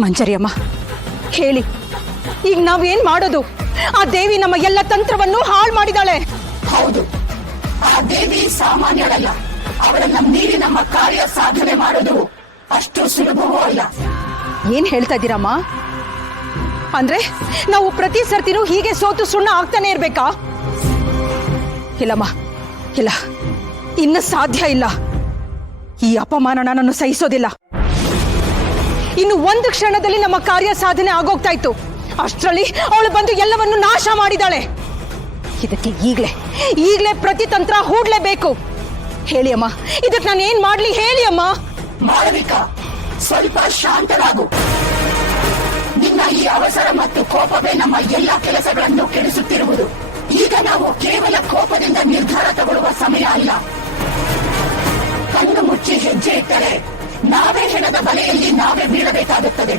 ಮಂಜರಿ ಅಮ್ಮ ಹೇಳಿ, ಈಗ ನಾವೇನ್ ಮಾಡೋದು? ಆ ದೇವಿ ನಮ್ಮ ಎಲ್ಲ ತಂತ್ರವನ್ನು ಹಾಳು ಮಾಡಿದಾಳೆ. ಹೌದು, ಆ ದೇವಿ ಸಾಮಾನ್ಯಳಲ್ಲ. ಅವಳನ್ನ ಮೀರಿ ನಮ್ಮ ಕಾರ್ಯ ಸಾಧನೆ ಮಾಡೋದು ಅಷ್ಟು ಸುಲಭವೂ ಅಲ್ಲ. ಏನ್ ಹೇಳ್ತಾ ಇದ್ದೀರಮ್ಮ? ಅಂದ್ರೆ ನಾವು ಪ್ರತಿ ಸರ್ತಿನೂ ಹೀಗೆ ಸೋತು ಸುಣ್ಣ ಆಗ್ತಾನೆ ಇರ್ಬೇಕಾ? ಇಲ್ಲಮ್ಮ, ಇಲ್ಲ, ಇನ್ನು ಸಾಧ್ಯ ಇಲ್ಲ. ಈ ಅಪಮಾನ ನಾನು ಸಹಿಸೋದಿಲ್ಲ. ಇನ್ನು ಒಂದು ಕ್ಷಣದಲ್ಲಿ ನಮ್ಮ ಕಾರ್ಯ ಸಾಧನೆ ಆಗೋಗ್ತಾ ಇತ್ತು. ಅಷ್ಟರಲ್ಲಿ ಅವಳು ಬಂದು ಎಲ್ಲವನ್ನು ನಾಶ ಮಾಡಿದಾಳೆ. ಇದಕ್ಕೆ ಈಗ್ಲೇ ಪ್ರತಿತಂತ್ರ ಹೂಡ್ಲೇಬೇಕು. ಹೇಳಿ ಅಮ್ಮ, ಇದಕ್ಕೆ ನಾನು ಏನ್ ಮಾಡ್ಲಿ? ಹೇಳಿ ಅಮ್ಮ. ಮಾಳವಿಕಾ, ಸ್ವಲ್ಪ ಶಾಂತರಾಗು. ನಿನ್ನ ಈ ಅವಸರ ಮತ್ತು ಕೋಪವೇ ನಮ್ಮ ಎಲ್ಲಾ ಕೆಲಸಗಳನ್ನು ಕೆಡಿಸುತ್ತಿರುವುದು. ಈಗ ನಾವು ಕೇವಲ ಕೋಪದಿಂದ ನಿರ್ಧಾರ ತಗೊಳ್ಳುವ ಸಮಯ ಅಲ್ಲ. ಕಣ್ಣು ಮುಚ್ಚಿ ಹೆಜ್ಜೆ ಇಟ್ಟರೆ ನಾವೇ ಹೆಣದ ಬಲೆಯಲ್ಲಿ ನಾವೇ ಬೀಳಬೇಕಾಗುತ್ತದೆ.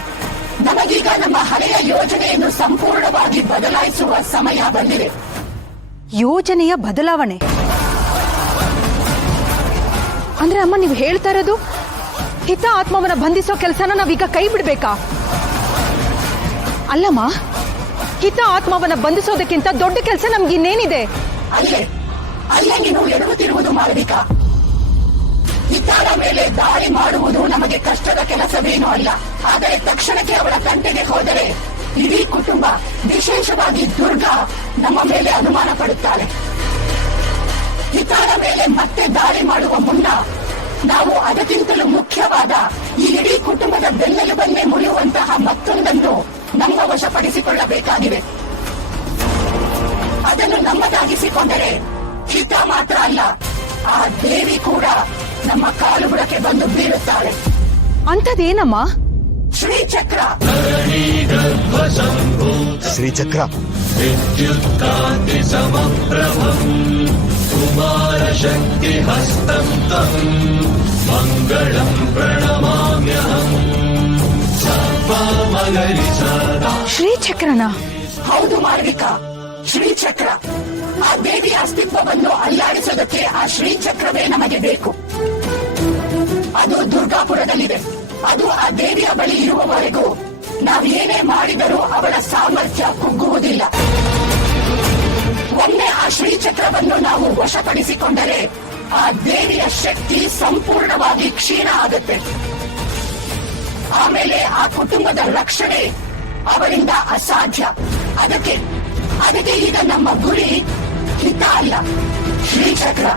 ನಮಗೀಗ ನಮ್ಮ ಹಳೆಯ ಯೋಜನೆಯನ್ನು ಸಂಪೂರ್ಣವಾಗಿ ಬದಲಾಯಿಸುವ ಸಮಯ ಬಂದಿದೆ. ಯೋಜನೆಯ ಬದಲಾವಣೆ ಅಂದ್ರೆ ಅಮ್ಮ, ನೀವು ಹೇಳ್ತಾ ಇರೋದು ಹಿತ ಆತ್ಮವನ್ನ ಬಂಧಿಸೋ ಕೆಲಸನ ನಾವೀಗ ಕೈ ಬಿಡ್ಬೇಕಾ? ಅಲ್ಲಮ್ಮ, ಹಿತ ಆತ್ಮವನ್ನ ಬಂಧಿಸೋದಕ್ಕಿಂತ ದೊಡ್ಡ ಕೆಲಸ ನಮ್ಗೆ ಇನ್ನೇನಿದೆ? ಅಲ್ಲೇ ನೀನು ಎಡುತ್ತಿರುವುದು ಮಾಳವಿಕಾ. ಹಿತಾಳ ಮೇಲೆ ದಾಳಿ ಮಾಡುವುದು ನಮಗೆ ಕಷ್ಟದ ಕೆಲಸವೇನೂ ಅಲ್ಲ. ಆದರೆ ತಕ್ಷಣಕ್ಕೆ ಅವಳ ತಂಟೆಗೆ ಹೋದರೆ ಇಡೀ ಕುಟುಂಬ, ವಿಶೇಷವಾಗಿ ದುರ್ಗಾ, ನಮ್ಮ ಮೇಲೆ ಅನುಮಾನ ಪಡುತ್ತಾಳೆ. ಹಿತಾಳ ಮೇಲೆ ಮತ್ತೆ ದಾಳಿ ಮಾಡುವ ಮುನ್ನ ನಾವು ಅದಕ್ಕಿಂತಲೂ ಮುಖ್ಯವಾದ ಈ ಇಡೀ ಕುಟುಂಬದ ಬೆನ್ನೆಲುಬನ್ನೇ ಮುರಿಯುವಂತಹ ಮತ್ತೊಂದನ್ನು ನಮ್ಮ ವಶಪಡಿಸಿಕೊಳ್ಳಬೇಕಾಗಿದೆ. ಅದನ್ನು ನಮ್ಮದಾಗಿಸಿಕೊಂಡರೆ ಹಿತ ಮಾತ್ರ ಅಲ್ಲ, ಆ ದೇವಿ ಕೂಡ ನಮ್ಮ ಕಾಲುಬುಡಕ್ಕೆ ಬಂದು ಬೀಳುತ್ತಾಳೆ. ಅಂಥದ್ದೇನಮ್ಮ? ಶ್ರೀಚಕ್ರ. ಶ್ರೀಚಕ್ರ ವಿದ್ಯುತ್ಕಾಂತಿ ಸಮಪ್ರಭಂ ಕುಮಾರ ಶಕ್ತಿ ಹಸ್ತಂ ತಂ ಮಂಗಳಂ ಪ್ರಣಮಾಮ್ಯಹಂ ಸರ್ವಮಗರಿ ಸದಾ. ಶ್ರೀಚಕ್ರನ? ಹೌದು ಮಾಳವಿಕಾ, ಶ್ರೀಚಕ್ರ. ಆ ದೇವಿಯ ಅಸ್ತಿತ್ವವನ್ನು ಅಲ್ಲಾಡಿಸೋದಕ್ಕೆ ಆ ಶ್ರೀಚಕ್ರವೇ ನಮಗೆ ಬೇಕು. ಅದು ದುರ್ಗಾಪುರದಲ್ಲಿದೆ. ಅದು ಆ ದೇವಿಯ ಬಳಿ ಇರುವವರೆಗೂ ನಾವೇನೇ ಮಾಡಿದರೂ ಅವಳ ಸಾಮರ್ಥ್ಯ ಕುಗ್ಗುವುದಿಲ್ಲ. ಒಮ್ಮೆ ಆ ಶ್ರೀಚಕ್ರವನ್ನು ನಾವು ವಶಪಡಿಸಿಕೊಂಡರೆ ಆ ದೇವಿಯ ಶಕ್ತಿ ಸಂಪೂರ್ಣವಾಗಿ ಕ್ಷೀಣ ಆಗುತ್ತೆ. ಆಮೇಲೆ ಆ ಕುಟುಂಬದ ರಕ್ಷಣೆ ಅವರಿಂದ ಅಸಾಧ್ಯ. ಅದಕ್ಕೆ ಈಗ ನಮ್ಮ ಗುರಿ ಹಿತ ಅಲ್ಲ, ಶ್ರೀಚಕ್ರ.